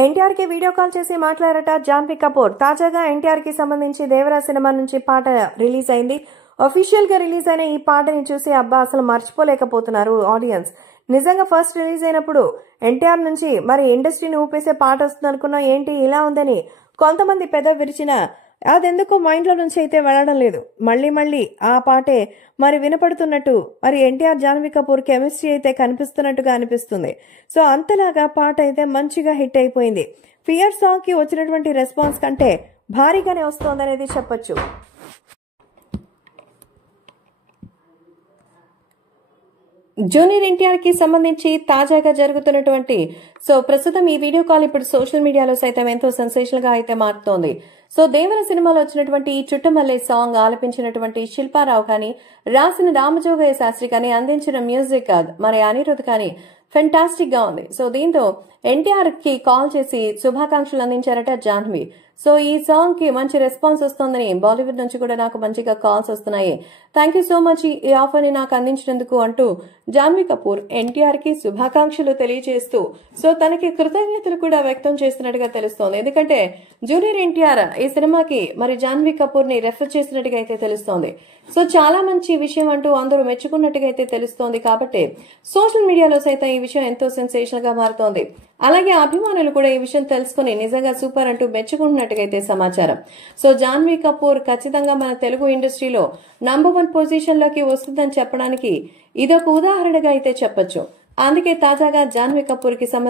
ఎన్టీఆర్ కి video call చేసి మాట్లాడారట జాన్వీ కపూర్. తాజాగా ఎన్టీఆర్ కి సంబంధించి దేవరా సినిమా నుంచి పాట రిలీజ్ అయింది. అఫీషియల్ గా రిలీజ్ అయిన ఈ పాటని చూసి అబ్బా అసలు మర్చిపోలేకపోతున్నారు ఆడియన్స్. నిజంగా ఫస్ట్ రిలీజ్ అయినప్పుడు ఎన్టీఆర్ నుంచి మరి ఇండస్ట్రీని ఊపేసే పాట వస్తుంది అనుకున్నా, ఏంటి ఇలా ఉందని కొంతమంది పెద్ద విరిచిన అదెందుకో మైండ్ లో నుంచి అయితే వెళ్ళడం లేదు. మళ్ళీ ఆ పాటే మరి వినపడుతున్నట్టు మరి ఎన్టీఆర్ జాన్వీ కపూర్ కెమిస్ట్రీ అయితే కనిపిస్తున్నట్టుగా అనిపిస్తుంది. సో అంతలాగా పాట అయితే మంచిగా హిట్ అయిపోయింది. ఫియర్ సాంగ్ కి వచ్చినటువంటి రెస్పాన్స్ కంటే భారీగానే వస్తోందనేది చెప్పొచ్చు. జూనియర్ ఎన్టీఆర్ కి సంబంధించి తాజాగా జరుగుతున్నటువంటి ప్రస్తుతం ఈ వీడియో కాల్ ఇప్పుడు సోషల్ మీడియాలో సైతం ఎంతో సెన్సేషనల్ గా అయితే మారుతోంది. దేవర సినిమాలో వచ్చినటువంటి ఈ చుట్టమల్లె సాంగ్ ఆలపించినటువంటి శిల్పారావు కానీ, రాసిన రామజోగయ్య శాస్త్రి కానీ, అందించిన మ్యూజిక్ మరి అనిరుద్ కానీ ఫెంటాస్టిక్ గా ఉంది. దీంతో ఎన్టీఆర్ కి కాల్ చేసి శుభాకాంక్షలు అందించారట జాహ్నవి. ఈ సాంగ్ కి మంచి రెస్పాన్స్ వస్తోందని బాలీవుడ్ నుంచి కూడా నాకు మంచిగా కాల్స్ వస్తున్నాయి. థ్యాంక్ యూ సో మచ్ ఈ ఆఫర్ ని నాకు అందించినందుకు అంటూ జాన్వీ కపూర్ ఎన్టీఆర్ కి శుభాకాంక్షలు తెలియజేస్తూ తనకి కృతజ్ఞతలు కూడా వ్యక్తం చేస్తున్నట్టుగా తెలుస్తోంది. ఎందుకంటే జూనియర్ ఎన్టీఆర్ ఈ సినిమాకి మరి జాన్వీ కపూర్ ని రెఫర్ చేసినట్టుగా అయితే తెలుస్తోంది. చాలా మంచి విషయం అంటూ అందరూ మెచ్చుకున్నట్టుగా అయితే తెలుస్తోంది. కాబట్టి సోషల్ మీడియాలో సైతం ఈ విషయం ఎంతో సెన్సేషనల్ గా మారుతోంది. అలాగే అభిమానులు కూడా ఈ విషయం తెలుసుకుని నిజంగా సూపర్ అంటూ మెచ్చుకుంటున్నట్టుగా అయితే సమాచారం. జాన్వీ కపూర్ ఖచ్చితంగా మన తెలుగు ఇండస్ట్రీలో నంబర్ 1 పొజిషన్ లోకి వస్తుందని చెప్పడానికి ఇదొక ఉదాహరణగా అయితే చెప్పొచ్చు. అందుకే తాజాగా జాన్వీ కపూర్ కి